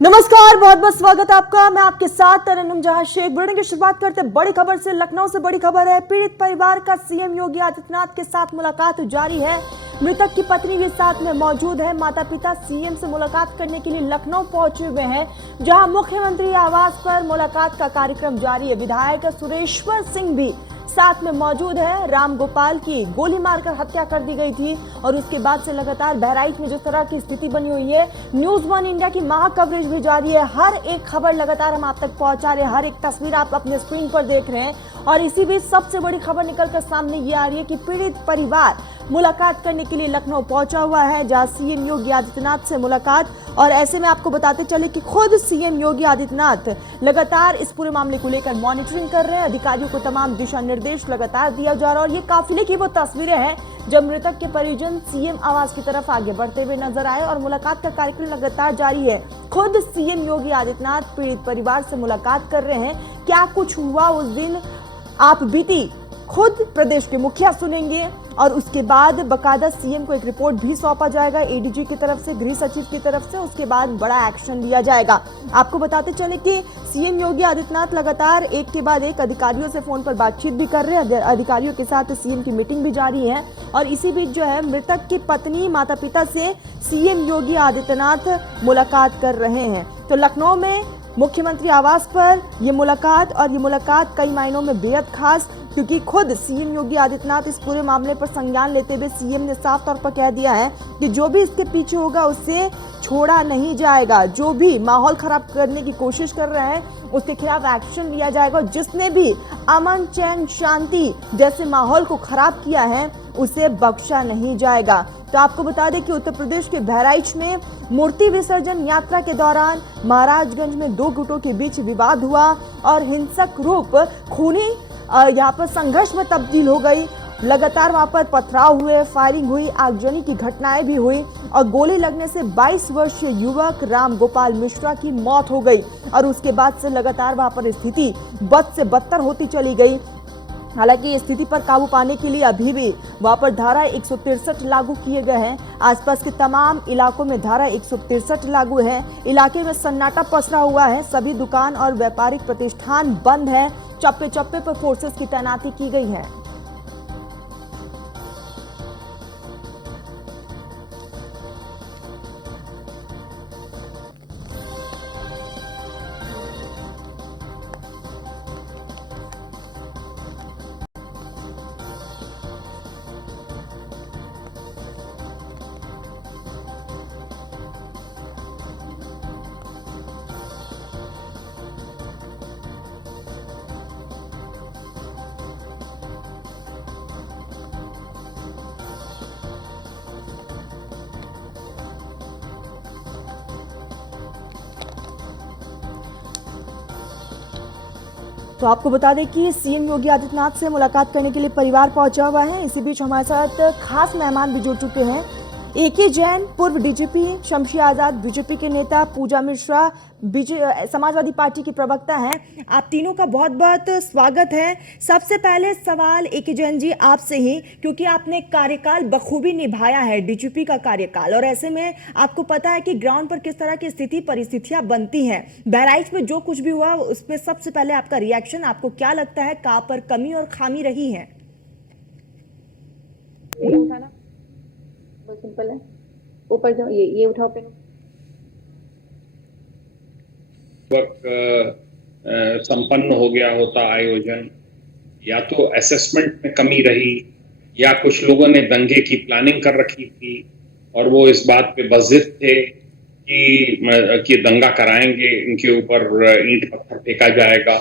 नमस्कार, बहुत बहुत स्वागत है आपका। मैं आपके साथ तरन्नुम जहां शेख। बुलेटिन की शुरुआत करते हैं बड़ी खबर से। लखनऊ से बड़ी खबर है। पीड़ित परिवार का सीएम योगी आदित्यनाथ के साथ मुलाकात जारी है। मृतक की पत्नी भी साथ में मौजूद है। माता पिता सीएम से मुलाकात करने के लिए लखनऊ पहुंचे हुए हैं, जहां मुख्यमंत्री आवास पर मुलाकात का कार्यक्रम जारी है। विधायक सुरेश्वर सिंह भी साथ में मौजूद है। राम गोपाल की गोली मारकर हत्या कर दी गई थी और उसके बाद से लगातार बहराइच में जिस तरह की स्थिति बनी हुई है, न्यूज वन इंडिया की महा कवरेज भी जारी है। हर एक खबर लगातार हम आप तक पहुंचा रहे हैं, हर एक तस्वीर आप अपने स्क्रीन पर देख रहे हैं। और इसी बीच सबसे बड़ी खबर निकलकर सामने ये आ रही है कि पीड़ित परिवार मुलाकात करने के लिए लखनऊ पहुंचा हुआ है, जहां सीएम योगी आदित्यनाथ से मुलाकात। और ऐसे में आपको बताते चले कि खुद सीएम योगी आदित्यनाथ लगातार इस पूरे मामले को लेकर मॉनिटरिंग कर रहे हैं। अधिकारियों को तमाम दिशा निर्देश लगातार दिया जा रहा है और ये काफिले की वो तस्वीरें हैं जब मृतक के परिजन सीएम आवास की तरफ आगे बढ़ते हुए नजर आए और मुलाकात का कार्यक्रम लगातार जारी है। खुद सीएम योगी आदित्यनाथ पीड़ित परिवार से मुलाकात कर रहे हैं। क्या कुछ हुआ उस दिन, आप बीती खुद प्रदेश के मुखिया सुनेंगे और उसके बाद बकायदा सीएम को एक रिपोर्ट भी सौंपा जाएगा एडीजी की तरफ से, गृह सचिव की तरफ से। उसके बाद बड़ा एक्शन लिया जाएगा। आपको बताते चले कि सीएम योगी आदित्यनाथ लगातार एक के बाद एक अधिकारियों से फोन पर बातचीत भी कर रहे हैं। अधिकारियों के साथ सीएम की मीटिंग भी जारी है और इसी बीच जो है मृतक की पत्नी माता पिता से सीएम योगी आदित्यनाथ मुलाकात कर रहे हैं। तो लखनऊ में मुख्यमंत्री आवास पर ये मुलाकात कई मायनों में बेहद खास, क्योंकि खुद सीएम योगी आदित्यनाथ इस पूरे मामले पर संज्ञान लेते हुए सीएम ने साफ तौर पर कह दिया है कि जो भी इसके पीछे होगा उससे छोड़ा नहीं जाएगा। जो भी माहौल खराब करने की कोशिश कर रहे हैं उसके खिलाफ एक्शन लिया जाएगा। जिसने भी अमन चैन शांति जैसे माहौल को खराब किया है उसे बख्शा नहीं जाएगा। तो आपको बता दें कि उत्तर प्रदेश के बहराइच में मूर्ति विसर्जन यात्रा के दौरान महाराजगंज में दो गुटों के बीच विवाद हुआ और हिंसक रूप खूनी यहाँ पर संघर्ष में तब्दील हो गई। लगातार वहां पर पथराव हुए, फायरिंग हुई, आगजनी की घटनाएं भी हुई और गोली लगने से 22 वर्षीय युवक राम गोपाल मिश्रा की मौत हो गई। और उसके बाद से लगातार वहां पर स्थिति बद से बदतर होती चली गई। हालांकि इस स्थिति पर काबू पाने के लिए अभी भी वहां पर धारा 163 लागू किए गए हैं। आसपास के तमाम इलाकों में धारा 163 लागू है। इलाके में सन्नाटा पसरा हुआ है। सभी दुकान और व्यापारिक प्रतिष्ठान बंद है। चप्पे चप्पे पर फोर्सेस की तैनाती की गई है। तो आपको बता दें कि सीएम योगी आदित्यनाथ से मुलाकात करने के लिए परिवार पहुंचा हुआ है। इसी बीच हमारे साथ खास मेहमान भी जुड़ चुके हैं। एके जैन, पूर्व डीजीपी, शमशी आजाद, बीजेपी के नेता, पूजा मिश्रा, समाजवादी पार्टी की प्रवक्ता हैं। आप तीनों का बहुत बहुत स्वागत है। सबसे पहले सवाल एके जैन जी आपसे ही, क्योंकि आपने कार्यकाल बखूबी निभाया है, डीजीपी का कार्यकाल, और ऐसे में आपको पता है कि ग्राउंड पर किस तरह की स्थिति परिस्थितियां बनती हैं। बहराइच में जो कुछ भी हुआ उसमें सबसे पहले आपका रिएक्शन, आपको क्या लगता है कहां पर कमी और खामी रही है? बहुत सिंपल है, ऊपर जाओ, ये उठाओ पेन। संपन्न हो गया होता आयोजन, या तो असेसमेंट में कमी रही या कुछ लोगों ने दंगे की प्लानिंग कर रखी थी और वो इस बात पे बज़िद थे कि दंगा कराएंगे, इनके ऊपर ईंट पत्थर फेंका जाएगा।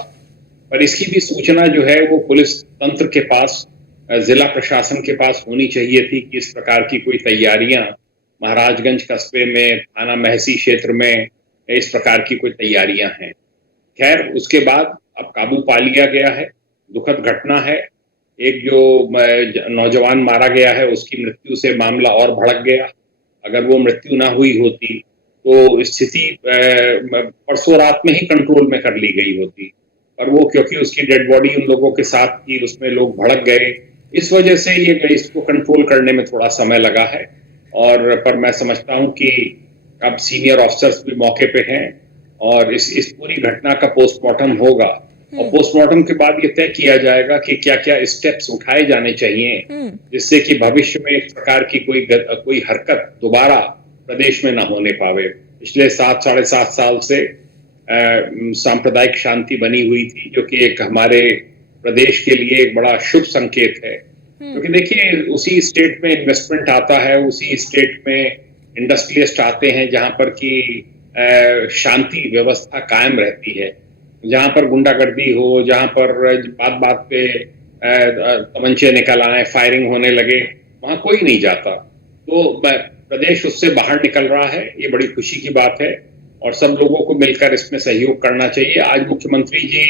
पर इसकी भी सूचना जो है वो पुलिस तंत्र के पास, जिला प्रशासन के पास होनी चाहिए थी कि इस प्रकार की कोई तैयारियां महाराजगंज कस्बे में, थाना महसी क्षेत्र में इस प्रकार की कोई तैयारियां हैं। खैर, उसके बाद अब काबू पा लिया गया है। दुखद घटना है। एक जो नौजवान मारा गया है उसकी मृत्यु से मामला और भड़क गया। अगर वो मृत्यु ना हुई होती तो स्थिति परसों रात में ही कंट्रोल में कर ली गई होती, और वो क्योंकि उसकी डेड बॉडी उन लोगों के साथ थी, उसमें लोग भड़क गए, इस वजह से ये इसको कंट्रोल करने में थोड़ा समय लगा है। और पर मैं समझता हूं कि अब सीनियर ऑफिसर्स भी मौके पे हैं और इस पूरी घटना का पोस्टमार्टम होगा और पोस्टमार्टम के बाद ये तय किया जाएगा कि क्या क्या स्टेप्स उठाए जाने चाहिए जिससे कि भविष्य में इस प्रकार की कोई हरकत दोबारा प्रदेश में ना होने पावे। पिछले 7-7.5 साल से सांप्रदायिक शांति बनी हुई थी, जो कि एक हमारे प्रदेश के लिए एक बड़ा शुभ संकेत है, क्योंकि देखिए उसी स्टेट में इन्वेस्टमेंट आता है, उसी स्टेट में इंडस्ट्रियलिस्ट आते हैं जहां पर की शांति व्यवस्था कायम रहती है। जहां पर गुंडागर्दी हो, जहां पर बात बात पे तमंचे निकल आए, फायरिंग होने लगे, वहां कोई नहीं जाता। तो प्रदेश उससे बाहर निकल रहा है, ये बड़ी खुशी की बात है और सब लोगों को मिलकर इसमें सहयोग करना चाहिए। आज मुख्यमंत्री जी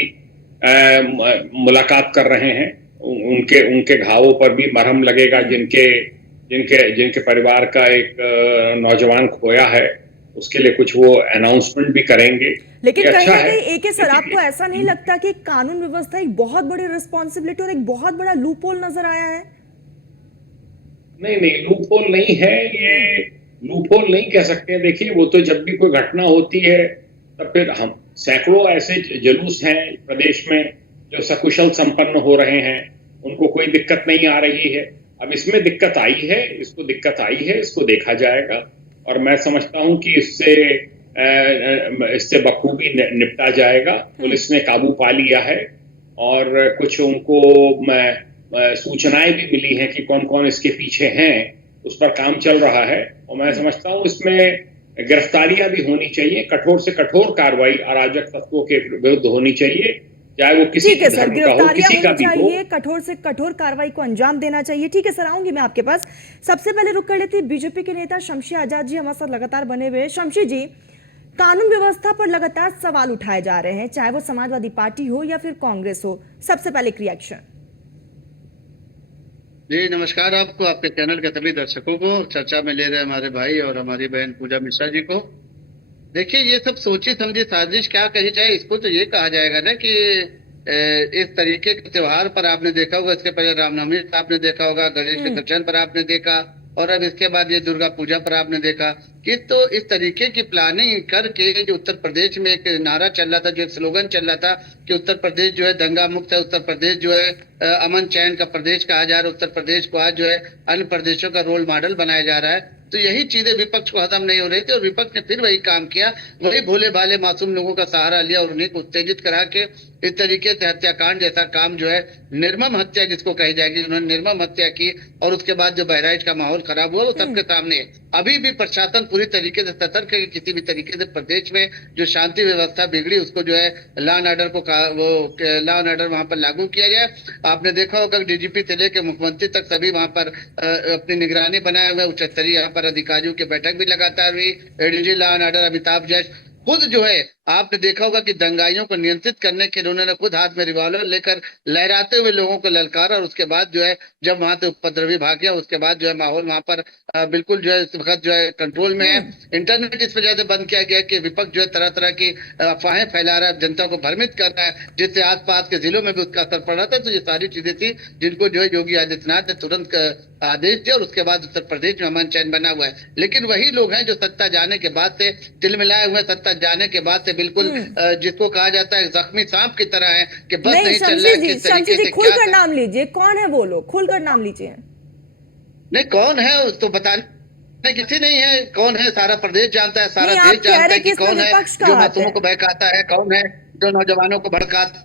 मुलाकात कर रहे हैं, उनके घावों पर भी मरहम लगेगा, जिनके परिवार का एक नौजवान खोया है, उसके लिए कुछ वो अनाउंसमेंट भी करेंगे। लेकिन कहीं अच्छा ना कहीं है। एके सर, आपको ऐसा नहीं लगता कि कानून व्यवस्था एक बहुत बड़ी रिस्पॉन्सिबिलिटी और एक बहुत बड़ा लूपहोल नजर आया है? नहीं, लूपहोल नहीं है, ये लूपहोल नहीं कह सकते। देखिए वो तो जब भी कोई घटना होती है तब फिर हम सैकड़ों ऐसे जुलूस हैं प्रदेश में जो सकुशल संपन्न हो रहे हैं, उनको कोई दिक्कत नहीं आ रही है। अब इसमें दिक्कत आई है, इसको देखा जाएगा और मैं समझता हूं कि इससे बखूबी निपटा जाएगा। पुलिस ने काबू पा लिया है और कुछ उनको सूचनाएं भी मिली हैं कि कौन कौन इसके पीछे हैं, उस पर काम चल रहा है और मैं समझता हूं इसमें गिरफ्तारियां भी होनी चाहिए, कठोर से कठोर कार्रवाई अराजक तत्वों के विरुद्ध होनी चाहिए, चाहे वो किसी ठीक है सर, धर्म का हो, किसी का भी हो। चाहिए, कठोर से कठोर कार्रवाई को अंजाम देना चाहिए। ठीक है सर, आऊंगी मैं आपके पास। सबसे पहले रुक कर लेती है बीजेपी के नेता शमशी आजाद जी हमारे साथ लगातार बने हुए हैं। शमशी जी, कानून व्यवस्था पर लगातार सवाल उठाए जा रहे हैं, चाहे वो समाजवादी पार्टी हो या फिर कांग्रेस हो। सबसे पहले एक रिएक्शन। जी नमस्कार आपको, आपके चैनल के सभी दर्शकों को, चर्चा में ले रहे हमारे भाई और हमारी बहन पूजा मिश्रा जी को। देखिए ये सब सोची समझी साजिश क्या कही जाए, इसको तो ये कहा जाएगा ना कि इस तरीके के त्योहार पर आपने देखा होगा, इसके पहले रामनवमी पर आपने देखा होगा, गणेश विसर्जन पर आपने देखा और अब इसके बाद ये दुर्गा पूजा पर आपने देखा कि तो इस तरीके की प्लानिंग करके जो उत्तर प्रदेश में एक नारा चल रहा था, जो एक स्लोगन चल रहा था कि उत्तर प्रदेश जो है दंगा मुक्त है, उत्तर प्रदेश जो है अमन चैन का प्रदेश कहा जा रहा है, उत्तर प्रदेश को आज जो है अन्य प्रदेशों का रोल मॉडल बनाया जा रहा है। तो यही चीजें विपक्ष को हजम नहीं हो रही थी और विपक्ष ने फिर वही काम किया, वही भोले भाले मासूम लोगों का सहारा लिया और उन्हीं को उत्तेजित करा के इस तरीके से हत्याकांड जैसा काम जो है, निर्मम हत्या जिसको कही जाएगी, उन्होंने निर्मम हत्या की और उसके बाद जो बहराइच का माहौल खराब हुआ वो सबके सामने है। अभी भी प्रशासन पूरी तरीके से सतर्क है कि किसी भी तरीके से प्रदेश में जो शांति व्यवस्था बिगड़ी उसको जो है लॉ एंड ऑर्डर को लॉ एंड ऑर्डर वहां पर लागू किया जाए। आपने देखा होगा डीजीपी से लेकर मुख्यमंत्री तक सभी वहां पर अपनी निगरानी बनाए हुए, उच्च स्तरीय यहाँ पर अधिकारियों की बैठक भी लगातार हुई। ADG law and order Amitabh Jain खुद जो है, आपने देखा होगा कि दंगाइयों को नियंत्रित करने के लिए उन्होंने खुद हाथ में रिवॉल्वर लेकर लहराते हुए लोगों को ललकारा और उसके बाद जो है जब वहां से उपद्रवी भाग गया उसके बाद जो है माहौल वहां पर बिल्कुल जो है इस वक्त जो है कंट्रोल में है। इंटरनेट इस वजह से बंद किया गया कि विपक्ष जो है तरह तरह की अफवाहें फैला रहा है, जनता को भ्रमित कर रहा है, जिससे आसपास के जिलों में भी उसका असर पड़ रहा था। तो ये सारी चीजें थी जिनको जो है योगी आदित्यनाथ ने तुरंत आदेश दिया और उसके बाद उत्तर प्रदेश में अमन चैन बना हुआ है। लेकिन वही लोग हैं जो सत्ता जाने के बाद से तिलमिलाए हुए, सत्ता जाने के बाद से बिल्कुल जिसको कहा जाता है जख्मी सांप की तरह है कि बस नहीं चल रहा है किस तरीके से। खुलकर नाम लीजिए, कौन है वो लोग, खुलकर नाम लीजिए। नहीं कौन है तो बताने किसी नहीं है, कौन है सारा प्रदेश जानता है, सारा देश जानता है कि कौन है जो मासूमों को बहकाता है, कौन है जो नौजवानों को भड़काता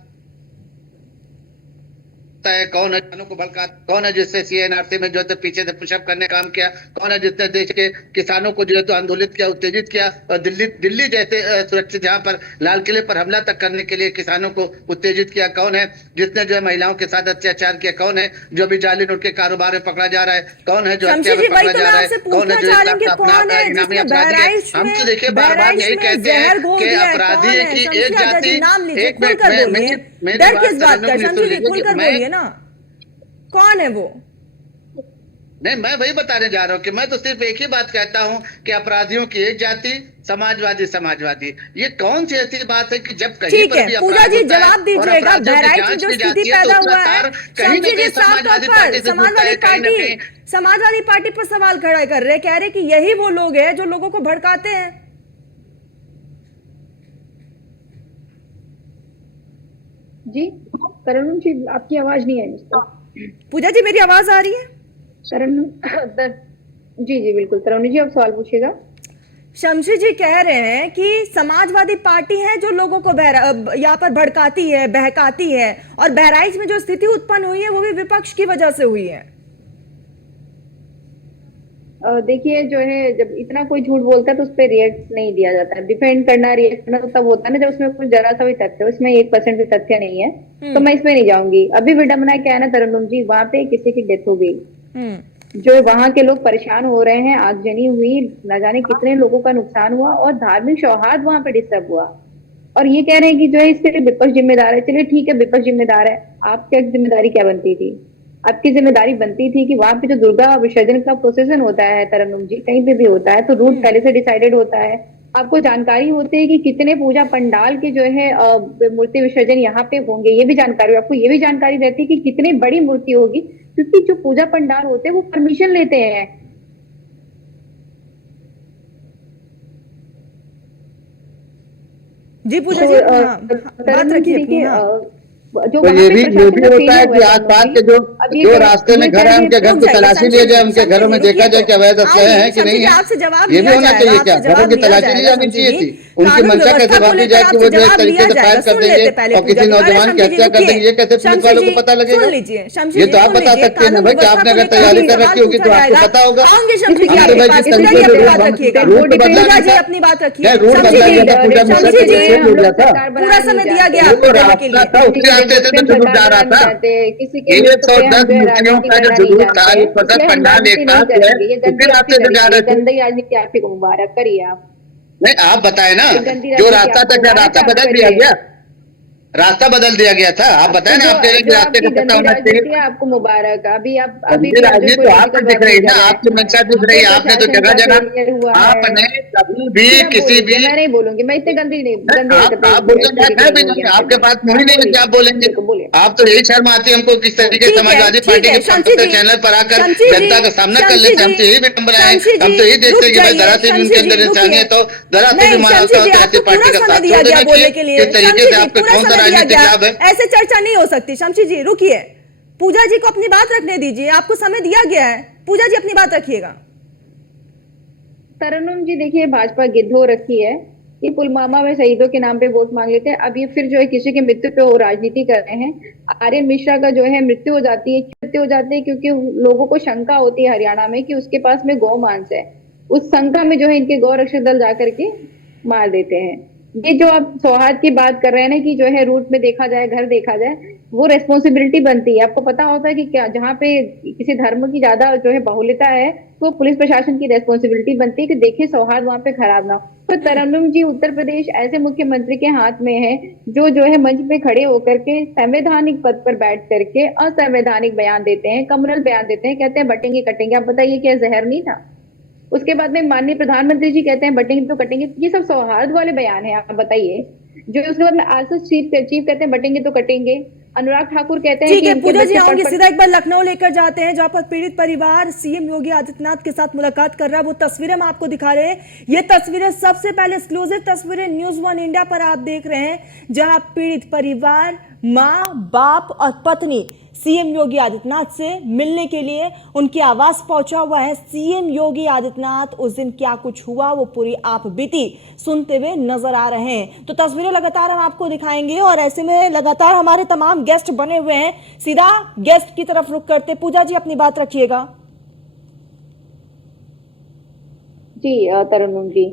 है, कौन है को भड़का, कौन है जिससे सीएनआरसी में जो है पीछे से पुशअप करने काम किया, कौन है जिसने देश के किसानों को जो है तो आंदोलित किया, उत्तेजित किया और दिल्ली जैसे सुरक्षित जहां पर लाल किले पर हमला तक करने के लिए किसानों को उत्तेजित किया, कौन है जिसने जो है महिलाओं के साथ अत्याचार किया, कौन है जो अभी जाली नोट के कारोबार में पकड़ा जा रहा है, कौन है जो हत्या में पकड़ा जा रहा है, कौन है जो इनामी अपराधी है। हम तो देखिए बार बार यही कहते हैं कि अपराधी की एक जाति, एक बोलिए ना कौन है वो। नहीं मैं वही बताने जा रहा हूँ कि मैं तो सिर्फ एक ही बात कहता हूँ कि अपराधियों की एक जाति, समाजवादी। ये कौन सी ऐसी बात है कि जब कहीं पर भी पूजा जी जवाब दीजिएगा, बहराइच में जो स्थिति पैदा हुआ है, समाजवादी पार्टी पर सवाल खड़ा कर रहे, कह रहे कि यही वो लोग हैं जो लोगों को भड़काते हैं। जी तरन्नुम जी, आपकी आवाज नहीं आई मुझको। पूजा जी मेरी आवाज आ रही है? जी जी बिल्कुल, तरन्नुम जी आप सवाल पूछिएगा। शमशी जी कह रहे हैं कि समाजवादी पार्टी है जो लोगों को यहाँ पर भड़काती है, बहकाती है, और बहराइच में जो स्थिति उत्पन्न हुई है वो भी विपक्ष की वजह से हुई है। देखिए जो है, जब इतना कोई झूठ बोलता है तो उस पर रिएक्ट नहीं दिया जाता। डिफेंड करना, रिएक्ट करना तो तब होता है ना जब उसमें कुछ जरा सा भी तथ्य हो। इसमें 1% भी तथ्य नहीं है, तो मैं इसमें नहीं जाऊंगी। अभी विडम्बना क्या है ना तरन्नुम जी, वहां पे किसी की डेथ हो गई, जो वहां के लोग परेशान हो रहे हैं, आगजनी हुई, न जाने कितने लोगों का नुकसान हुआ और धार्मिक सौहार्द वहां पे डिस्टर्ब हुआ। और ये कह रहे हैं कि जो है इसके लिए विपक्ष जिम्मेदार है। चलिए ठीक है, विपक्ष जिम्मेदार है, आपकी जिम्मेदारी क्या बनती थी? आपकी जिम्मेदारी बनती थी कि वहां पे जो दुर्गा विसर्जन का प्रोसेसन होता है तरन्नुम जी, कहीं पे भी होता है तो रूट पहले से डिसाइडेड होता है। आपको जानकारी होती है कि कितने पूजा पंडाल के जो है मूर्ति विसर्जन यहाँ पे होंगे, ये भी जानकारी। आपको ये भी जानकारी रहती है कि कितनी बड़ी मूर्ति होगी, क्योंकि जो पूजा पंडाल होते हैं वो परमिशन लेते हैं। जी पूजा जी, बात रखिए अपनी। जो तो ये भी होता है कि आसपास के जो रास्ते में घर है उनके घर को तलाशी लिया जाए, उनके घरों में देखा जाए कि अवैध असलहे हैं कि नहीं है। ये भी होना चाहिए क्या? घरों की तलाशी ली जानी चाहिए थी। उनकी मंशा कैसे भापी जाए कि वो जो एक तरीके से फायर कर देंगे और किसी नौजवान की हत्या कर देंगे, ये कैसे पुलिस वालों को पता लगेगा? ये तो आप बता सकते हैं ना भाई, कि आपने अगर तैयारी कर रखी होगी तो आपको पता होगा। रूट बदला, अपनी बात रखिए, रूट बदला गया था, पूजा में हो गया था, पूरा समय दिया गया आपको बोलने के लिए। से तो जुलूस जा रहा था। 110 मूर्तियों का जो जुलूस था, एक पसंद पंडाल एक साथ है, तो फिर आपसे तो जा रहे थे। गंदी राजनीति आपको मुबारक करिए आप। नहीं, आप बताए ना, जो रास्ता था क्या रास्ता बदल दिया गया? रास्ता बदल दिया गया था, आप बताए ना, आपके एक रास्ते का पता होना चाहिए। आपको मुबारक। अभी राजनीति तो आपको दिख रही है ना, आपकी मंशा दिख रही है। आपने तो जगह जगह आपने कभी भी किसी भी, मैं नहीं बोलूंगी, मैं इतने गंदी नहीं, आप बोलेंगे भी नहीं, आपके पास मुंह नहीं है कि आप बोलेंगे। आप तो यही शर्म आती है हमको किस तरीके समाजवादी पार्टी के चैनल पर आकर जनता का सामना कर लेते हैं। हम तो यही विडम्बना है, हम तो यही देखते हैं कि भाई जरा सी भी उनके अंदर इंसानियत हो, जरा सी भी मानवता हो, ऐसी पार्टी का साथ छोड़ देना चाहिए। किस तरीके से आपके कौन सा राजनीतिक लाभ है? ऐसे चर्चा नहीं हो सकती। शमशी जी रुकिए, पूजा जी को अपनी बात रखने दीजिए, आपको समय दिया गया है। पूजा जी अपनी बात रखिएगा। तरन्नुम जी देखिए, भाजपा गिद्ध हो रखी है कि पुलवामा में शहीदों के नाम पे वोट मांग लेते हैं। अब ये फिर जो है किसी के मृत्यु पे वो राजनीति कर रहे हैं। आर्यन मिश्रा का जो है मृत्यु हो जाती है क्योंकि लोगों को शंका होती है हरियाणा में कि उसके पास में गौ मांस है। उस शंका में जो है इनके गौ रक्षक दल जाकर के मार देते हैं। ये जो आप सौहार्द की बात कर रहे हैं ना कि जो है रूट में देखा जाए, घर देखा जाए, वो रेस्पॉन्सिबिलिटी बनती है। आपको पता होता है कि क्या जहाँ पे किसी धर्म की ज्यादा जो है बाहुल्यता है तो पुलिस प्रशासन की रेस्पॉन्सिबिलिटी बनती है कि देखे सौहार्द वहां पे खराब ना हो। तो तरन्नुम जी उत्तर प्रदेश ऐसे मुख्यमंत्री के हाथ में है जो है मंच पे खड़े होकर के संवैधानिक पद पर बैठ करके असंवैधानिक बयान देते हैं, कम्युनल बयान देते हैं, कहते हैं बटेंगे कटेंगे। आप बताइए क्या जहर नहीं था? उसके बाद में माननीय प्रधानमंत्री जी कहते हैं बटेंगे तो कटेंगे। ये सब सौहार्द वाले बयान है, आप बताइए। जो उसके बाद में आरएसएस चीफ कहते हैं बटेंगे तो कटेंगे। अनुराग ठाकुर कहते हैं ठीक है पूजा जी, आऊंगी सीधा एक बार लखनऊ लेकर जाते हैं जहां पर पीड़ित परिवार सीएम योगी आदित्यनाथ के साथ मुलाकात कर रहा है। वो तस्वीरें हम आपको दिखा रहे हैं। ये तस्वीरें सबसे पहले एक्सक्लूसिव तस्वीरें न्यूज़ 1 इंडिया पर आप देख रहे हैं, जहां पीड़ित परिवार मां, बाप और पत्नी सीएम योगी आदित्यनाथ से मिलने के लिए उनके आवास पहुंचा हुआ है। सीएम योगी आदित्यनाथ उस दिन क्या कुछ हुआ वो पूरी आप बीती सुनते हुए नजर आ रहे हैं। तो तस्वीरें लगातार हम आपको दिखाएंगे और ऐसे में लगातार हमारे तमाम गेस्ट बने हुए हैं। सीधा गेस्ट की तरफ रुख करते, पूजा जी अपनी बात रखिएगा। जी तरन्नुम जी,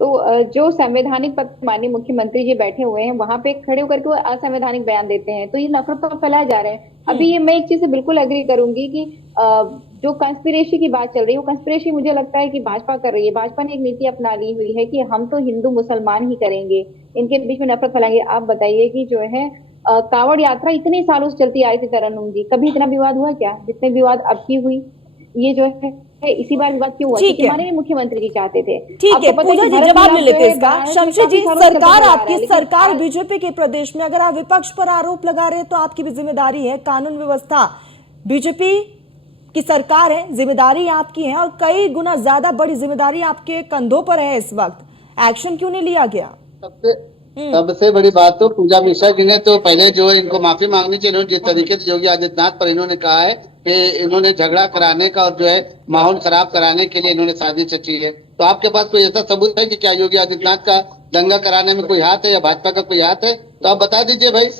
तो जो संवैधानिक पद माननीय मुख्यमंत्री जी बैठे हुए हैं वहां पे खड़े होकर के वो असंवैधानिक बयान देते हैं, तो ये नफरत तो फैलाए जा रहे हैं। अभी ये मैं एक चीज से बिल्कुल एग्री करूंगी कि जो कंस्पिरेसी की बात चल रही है वो कंस्पिरेसी मुझे लगता है कि भाजपा कर रही है। भाजपा ने एक नीति अपना ली हुई है कि हम तो हिंदू मुसलमान ही करेंगे, इनके बीच में नफरत फैलाएंगे। आप बताइए कि जो है कांवड़ यात्रा इतने सालों से चलती आ रही थी तरन्नुम जी, कभी इतना विवाद हुआ क्या जितने विवाद अब की हुई? ये जो है इसी बार विवाद क्यों हुआ? क्योंकि माननीय मुख्यमंत्री जी चाहते थे। ठीक है पूजा जी, जवाब ले लेते हैं इसका। शमशी जी, सरकार आपकी, सरकार बीजेपी के प्रदेश में, अगर आप विपक्ष पर आरोप लगा रहे हैं तो आपकी भी जिम्मेदारी है। कानून व्यवस्था बीजेपी की सरकार है, जिम्मेदारी आपकी है और कई गुना ज्यादा बड़ी जिम्मेदारी आपके कंधों पर है। इस वक्त एक्शन क्यों नहीं लिया गया? सबसे बड़ी बात तो पूजा मिश्रा जी ने तो पहले जो है इनको माफी मांगनी चाहिए। जिस तरीके से योगी आदित्यनाथ पर इन्होंने कहा है कि इन्होंने झगड़ा कराने का और जो है माहौल खराब कराने के लिए इन्होंने साजिश रची है, तो आपके पास कोई ऐसा सबूत है कि क्या योगी आदित्यनाथ का दंगा कराने में कोई हाथ है या भाजपा का कोई हाथ है? तो आप बता दीजिए भाई,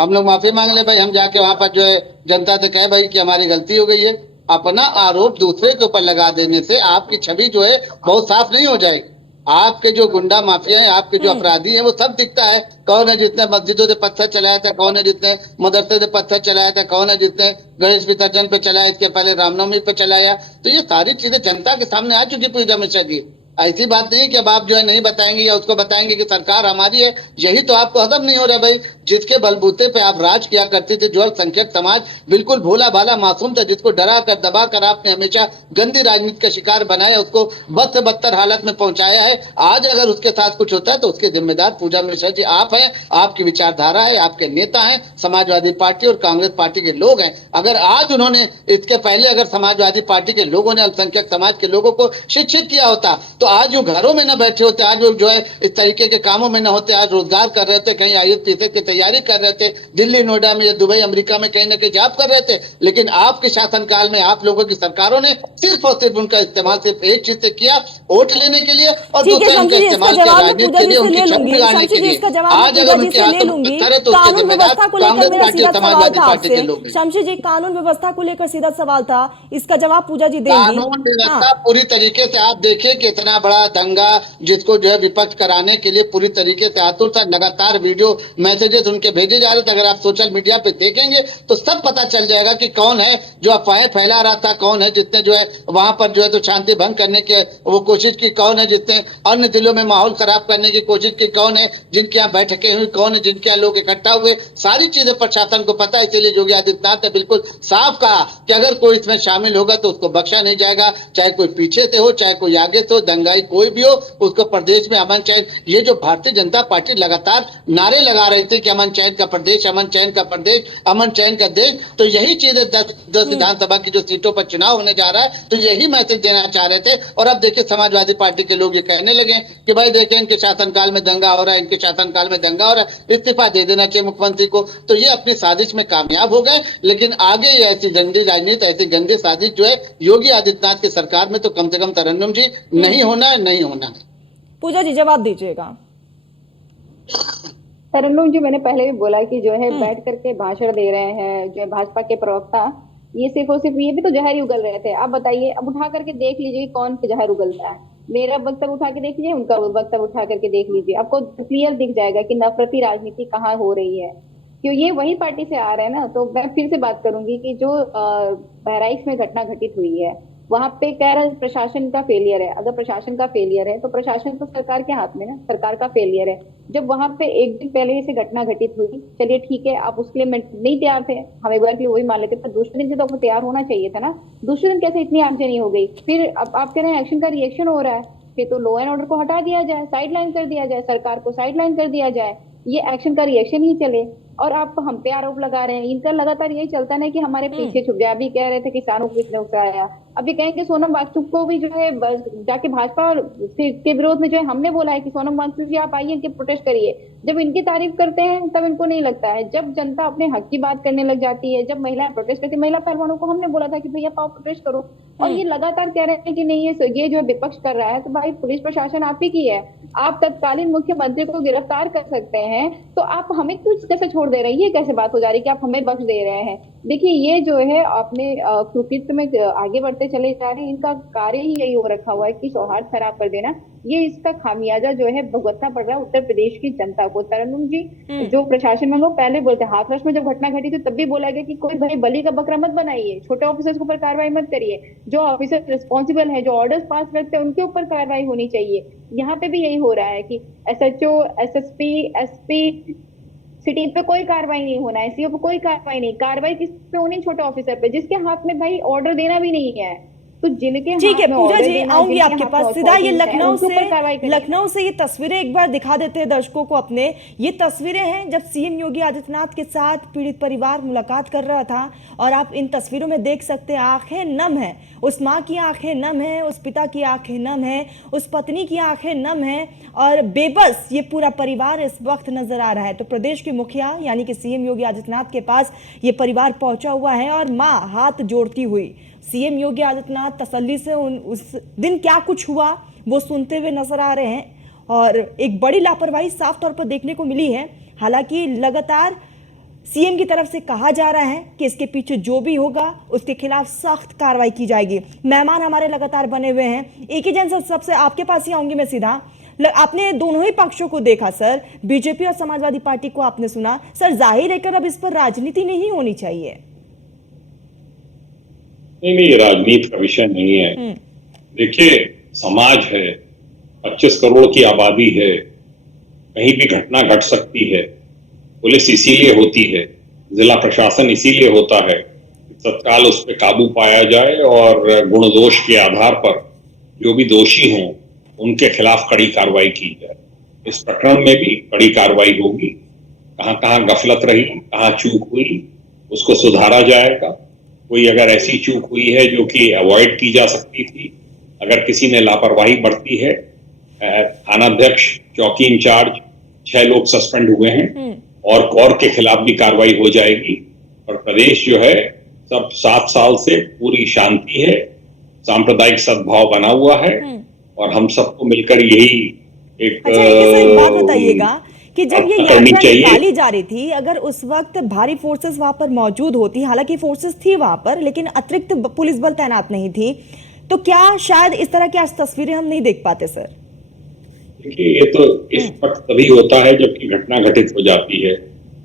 हम लोग माफी मांग ले भाई, हम जाके वहां पर जो है जनता से कहे भाई कि हमारी गलती हो गई है। अपना आरोप दूसरे के ऊपर लगा देने से आपकी छवि जो है बहुत साफ नहीं हो जाएगी। आपके जो गुंडा माफिया है, आपके जो अपराधी हैं, वो सब दिखता है। कौन है जिसने मस्जिदों से पत्थर चलाया था, कौन है जिसने मदरसे से पत्थर चलाया था, कौन है जिसने गणेश विसर्जन पे चलाया, इसके पहले रामनवमी पे चलाया। तो ये सारी चीजें जनता के सामने आ चुकी पूजा मिश्रा जी। ऐसी बात नहीं कि अब आप जो है नहीं बताएंगे या उसको बताएंगे कि सरकार हमारी है। यही तो आपको हजम नहीं हो रहा भाई। जिसके बलबूते पे आप राज किया करते थे, जो अल्पसंख्यक समाज बिल्कुल भोला भाला मासूम था, जिसको डरा कर दबा कर आपने हमेशा गंदी राजनीति का शिकार बनाया, उसको बद से बदतर हालत में पहुंचाया है। आज अगर उसके साथ कुछ होता है तो उसके जिम्मेदार पूजा मिश्रा जी आप हैं, आपकी विचारधारा है, आपके नेता हैं, समाजवादी पार्टी और कांग्रेस पार्टी के लोग हैं। अगर आज उन्होंने इसके पहले अगर समाजवादी पार्टी के लोगों ने अल्पसंख्यक समाज के लोगों को शिक्षित किया होता तो आज वो घरों में न बैठे होते, आज वो जो है इस तरीके के कामों में न होते, आज रोजगार कर रहे थे, कहीं IAS की तैयारी कर रहे थे, दिल्ली नोएडा में या दुबई अमेरिका में कहीं ना कहीं जॉब कर रहे थे। लेकिन आपके शासनकाल में आप लोगों की सरकारों ने सिर्फ और सिर्फ उनका इस्तेमाल सिर्फ एक चीज से किया, वोट लेने के लिए, और दूसरा उनका इस्तेमाल किया राजनीति के लिए, उनकी छवि बिगाड़ने के लिए। आज अगर उनके हाथों में पत्थर है तो उसके जिम्मेदार कांग्रेस पार्टी और समाजवादी पार्टी के लोग हैं। शमशी जी, कानून व्यवस्था को लेकर सीधा सवाल था, इसका जवाब पूजा जी देंगी। कानून व्यवस्था पूरी तरीके से आप देखिए कि इतना बड़ा दंगा जिसको जो है विपक्ष कराने के लिए पूरी तरीके से आतुर था। लगातार वीडियो मैसेजेस उनके भेजे जा रहे थे। अगर आप सोशल मीडिया पे देखेंगे तो सब पता चल जाएगा कि कौन है जो अफवाहें फैला रहा था, कौन है जिसने जो है वहां पर जो है तो शांति भंग करने की वो कोशिश की, कौन है जिसने अन्य जिलों में माहौल खराब करने की कोशिश की, कौन है जिनके यहाँ बैठकें हुई, कौन है जिनके यहाँ लोग इकट्ठा हुए। सारी चीजें प्रशासन को पता है। इसीलिए योगी आदित्यनाथ ने बिल्कुल साफ कहा कि अगर कोई इसमें शामिल होगा तो उसको बख्शा नहीं जाएगा, चाहे कोई पीछे से हो, चाहे कोई आगे से हो, दंगाई कोई भी हो, उसको प्रदेश में अमन चैन। ये जो भारतीय जनता पार्टी लगातार नारे लगा रही थी कि अमन चैन का प्रदेश, अमन चैन का प्रदेश, अमन चैन का देश, तो यही चीजें 10 विधानसभा की जो सीटों पर चुनाव होने जा रहा है तो यही मैसेज देना चाह रहे थे। और अब देखिए समाजवादी पार्टी के लोग ये कहने लगे कि भाई देखें इनके शासनकाल में दंगा हो रहा है, इनके शासनकाल में दंगा हो रहा है, इस्तीफा दे देना चाहिए मुख्यमंत्री को। तो ये अपनी साजिश में कामयाब हो गए। लेकिन आगे ये ऐसी गंदी राजनीति, ऐसी गंदी साजिश जो है योगी आदित्यनाथ की सरकार में तो कम से कम तरन्नुम जी नहीं होना है, नहीं होना है। पूजा जी जवाब दीजिएगा। तरन्नुम जी, मैंने पहले भी बोला कि जो है बैठ करके भाषण दे रहे हैं जो है भाजपा के प्रवक्ता, ये सिर्फ और सिर्फ ये भी तो जहर ही उगल रहे थे। आप बताइए, अब उठा करके देख लीजिए कौन जहर उगलता है। मेरा वक्तव्य उठा के देख लीजिए, उनका वक्तव्य उठा करके देख लीजिए, आपको क्लियर दिख जाएगा कि नफरती राजनीति कहाँ हो रही है। क्यों ये वही पार्टी से आ रहे हैं ना। तो मैं फिर से बात करूंगी कि जो बहराइच में घटना घटित हुई है वहां पे कह रहे हैं प्रशासन का फेलियर है। अगर प्रशासन का फेलियर है तो प्रशासन तो सरकार के हाथ में ना, सरकार का फेलियर है। जब वहां पे एक दिन पहले से घटना घटित हुई, चलिए ठीक है, आप उसके लिए नहीं तैयार थे, हम एक बार के लिए वही मान लेते, पर दूसरे दिन से तो आपको तैयार होना चाहिए था ना। दूसरे दिन कैसे इतनी आगजनी हो गई? फिर अब आप कह रहे हैं एक्शन का रिएक्शन हो रहा है, फिर तो लॉ एंड ऑर्डर को हटा दिया जाए, साइडलाइन कर दिया जाए, सरकार को साइडलाइन कर दिया जाए, ये एक्शन का रिएक्शन ही चले। और आप हम पे आरोप लगा रहे हैं, इनका लगातार यही चलता है कि हमारे पीछे छुप जाए। अभी कह रहे थे किसानों को किसने उकसाया, अभी कहेंगे सोनम वांगचुक को भी जो है जाके भाजपा के विरोध में जो है हमने बोला है कि सोनम वांगचुक जी आप आइए, इनके प्रोटेस्ट करिए। जब इनकी तारीफ करते हैं तब इनको नहीं लगता है। जब जनता अपने हक की बात करने लग जाती है, जब महिला प्रोटेस्ट करती है, महिला पहलवानों को हमने बोला था कि भैया पाओ प्रोटेस्ट करो, और ये लगातार कह रहे हैं कि नहीं ये जो विपक्ष कर रहा है। तो भाई पुलिस प्रशासन आप ही की है, आप तत्कालीन मुख्यमंत्री को गिरफ्तार कर सकते हैं, तो आप हमें कुछ कैसे छोड़ दे रहे हैं? ये कैसे बात हो जा रही है कि आप हमें बख्श दे रहे हैं? देखिए ये जो है अपने कुकृत्य में आगे बढ़ते चले जा रहे हैं। इनका कार्य ही यही हो रखा हुआ है कि सौहार्द खराब कर देना। ये इसका खामियाजा जो है भुगतना पड़ रहा है उत्तर प्रदेश की जनता को। तरन्नुम जी, जो प्रशासन में लोग पहले बोलते, हाथरस में जब घटना घटी थी तब भी बोला गया कि कोई भाई बलि का बकरा मत बनाइए, छोटे ऑफिसर्स के ऊपर कार्रवाई मत करिए, जो ऑफिसर रिस्पॉन्सिबल है, जो ऑर्डर्स पास करते हैं उनके ऊपर कार्रवाई होनी चाहिए। यहाँ पे भी यही हो रहा है कि SHO, SSP, SP सिटी पे कोई कार्रवाई नहीं होना है, SEO पे कोई कार्रवाई नहीं। कार्रवाई किस पे होनी? छोटे ऑफिसर पे, जिसके हाथ में भाई ऑर्डर देना भी नहीं है। तो जिनके ठीक है हाथ में पूजा order जी, देना, आऊंगी जिनके आपके हाथ पास में सीधा। ये authority है, उनके ऊपर कार्रवाई करें। लखनऊ से ये तस्वीरें एक बार दिखा देते हैं दर्शकों को अपने। ये तस्वीरें हैं जब सीएम योगी आदित्यनाथ के साथ पीड़ित परिवार मुलाकात कर रहा था, और आप इन तस्वीरों में देख सकते हैं आंखें नम है, उस माँ की आंखें नम है, उस पिता की आंखें नम है, उस पत्नी की आंखें नम है, और बेबस ये पूरा परिवार इस वक्त नजर आ रहा है। तो प्रदेश के मुखिया यानी कि सीएम योगी आदित्यनाथ के पास ये परिवार पहुंचा हुआ है, और माँ हाथ जोड़ती हुई सीएम योगी आदित्यनाथ तसल्ली से उस दिन क्या कुछ हुआ वो सुनते हुए नजर आ रहे हैं। और एक बड़ी लापरवाही साफ तौर पर देखने को मिली है। हालांकि लगातार सीएम की तरफ से कहा जा रहा है कि इसके पीछे जो भी होगा उसके खिलाफ सख्त कार्रवाई की जाएगी। मेहमान हमारे लगातार बने हुए हैं। एक ही जन सबसे आपके पास ही आऊंगी मैं सीधा। आपने दोनों ही पक्षों को देखा सर, बीजेपी और समाजवादी पार्टी को आपने सुना सर। जाहिर है कि अब इस पर राजनीति नहीं होनी चाहिए। नहीं, राजनीति का विषय नहीं है। देखिए, समाज है, 25 करोड़ की आबादी है, कहीं भी घटना घट सकती है। पुलिस इसीलिए होती है, जिला प्रशासन इसीलिए होता है कि तत्काल उस पर काबू पाया जाए और गुण दोष के आधार पर जो भी दोषी हों उनके खिलाफ कड़ी कार्रवाई की जाए। इस प्रकरण में भी कड़ी कार्रवाई होगी। कहाँ कहाँ गफलत रही, कहाँ चूक हुई, उसको सुधारा जाएगा। कोई अगर ऐसी चूक हुई है जो कि अवॉइड की जा सकती थी, अगर किसी ने लापरवाही बरती है, थानाध्यक्ष, चौकी इंचार्ज, 6 लोग सस्पेंड हुए हैं और के खिलाफ भी कार्रवाई हो जाएगी। और प्रदेश जो है सब 7 साल से पूरी शांति है, सांप्रदायिक सद्भाव बना हुआ है, और हम सबको मिलकर यही एक एक बात बताइएगा कि जब ये यात्रा निकाली जा रही थी, अगर उस वक्त भारी फोर्सेस वहां पर मौजूद होती, हालांकि फोर्सेस थी वहां पर लेकिन अतिरिक्त पुलिस बल तैनात नहीं थी, तो क्या शायद इस तरह की आज तस्वीरें हम नहीं देख पाते सर? देखिए, ये तो इस वक्त तभी होता है जबकि घटना घटित हो जाती है।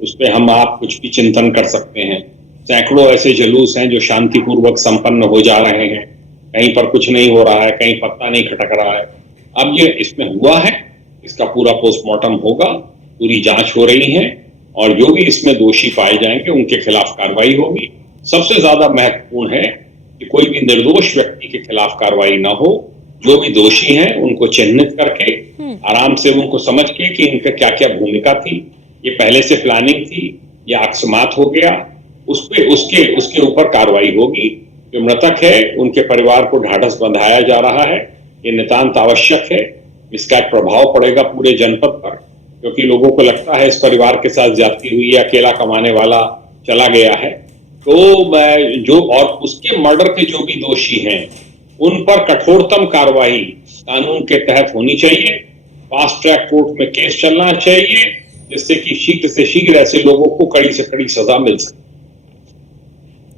उस पर हम आप कुछ भी चिंतन कर सकते हैं। सैकड़ों ऐसे जुलूस हैं जो शांतिपूर्वक संपन्न हो जा रहे हैं, कहीं पर कुछ नहीं हो रहा है, कहीं पत्ता नहीं खटक रहा है। अब ये इसमें हुआ है, इसका पूरा पोस्टमार्टम होगा, पूरी जांच हो रही है, और जो भी इसमें दोषी पाए जाएंगे उनके खिलाफ कार्रवाई होगी। सबसे ज्यादा महत्वपूर्ण है कि कोई भी निर्दोष व्यक्ति के खिलाफ कार्रवाई ना हो। जो भी दोषी हैं उनको चिन्हित करके आराम से उनको समझ के कि इनका क्या क्या भूमिका थी, ये पहले से प्लानिंग थी या अकस्मात हो गया, उसके ऊपर कार्रवाई होगी। जो मृतक है उनके परिवार को ढाढ़स बंधाया जा रहा है, ये नितांत आवश्यक है। इसका एक प्रभाव पड़ेगा पूरे जनपद पर, क्योंकि लोगों को लगता है इस परिवार के साथ ज्यादती हुई है, अकेला कमाने वाला चला गया है। तो जो और उसके मर्डर के जो भी दोषी हैं उन पर कठोरतम कार्रवाई कानून के तहत होनी चाहिए। फास्ट ट्रैक कोर्ट में केस चलना चाहिए, जिससे कि शीघ्र से शीघ्र ऐसे लोगों को कड़ी से कड़ी सजा मिल सके।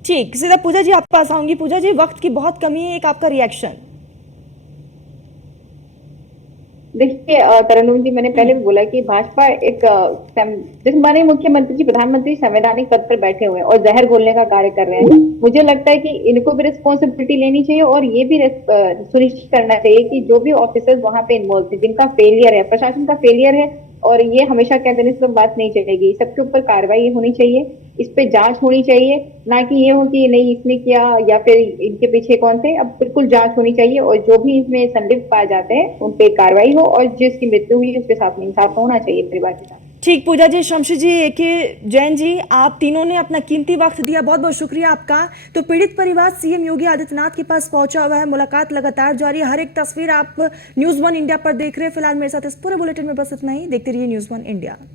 ठीक, सीधा पूजा जी आपके पास आऊंगी। पूजा जी, वक्त की बहुत कमी है, एक आपका रिएक्शन। देखिए तरन्नुम जी, मैंने पहले भी बोला कि भाजपा एक जैसे माननीय मुख्यमंत्री जी, प्रधानमंत्री संवैधानिक पद पर बैठे हुए हैं और जहर घोलने का कार्य कर रहे हैं। मुझे लगता है कि इनको भी रिस्पॉन्सिबिलिटी लेनी चाहिए और ये भी सुनिश्चित करना चाहिए कि जो भी ऑफिसर्स वहां पे इन्वॉल्व थे, जिनका फेलियर है, प्रशासन का फेलियर है, और ये हमेशा कहते हैं इस पर बात नहीं चलेगी, सबके ऊपर कार्रवाई होनी चाहिए, इस पे जांच होनी चाहिए। ना कि ये हो कि नहीं इसने किया या फिर इनके पीछे कौन थे। अब बिल्कुल जांच होनी चाहिए और जो भी इसमें संलिप्त पाए जाते हैं उन पे कार्रवाई हो, और जिसकी मृत्यु हुई उसके साथ इंसाफ होना चाहिए परिवार के साथ। ठीक पूजा जी, शमशी जी, एके जैन जी, आप तीनों ने अपना कीमती वक्त दिया, बहुत बहुत शुक्रिया आपका। तो पीड़ित परिवार सीएम योगी आदित्यनाथ के पास पहुंचा हुआ है, मुलाकात लगातार जारी है। हर एक तस्वीर आप न्यूज़ 1 इंडिया पर देख रहे हैं। फिलहाल मेरे साथ इस पूरे बुलेटिन में बस इतना ही। देखते रहिए न्यूज़ 1 इंडिया।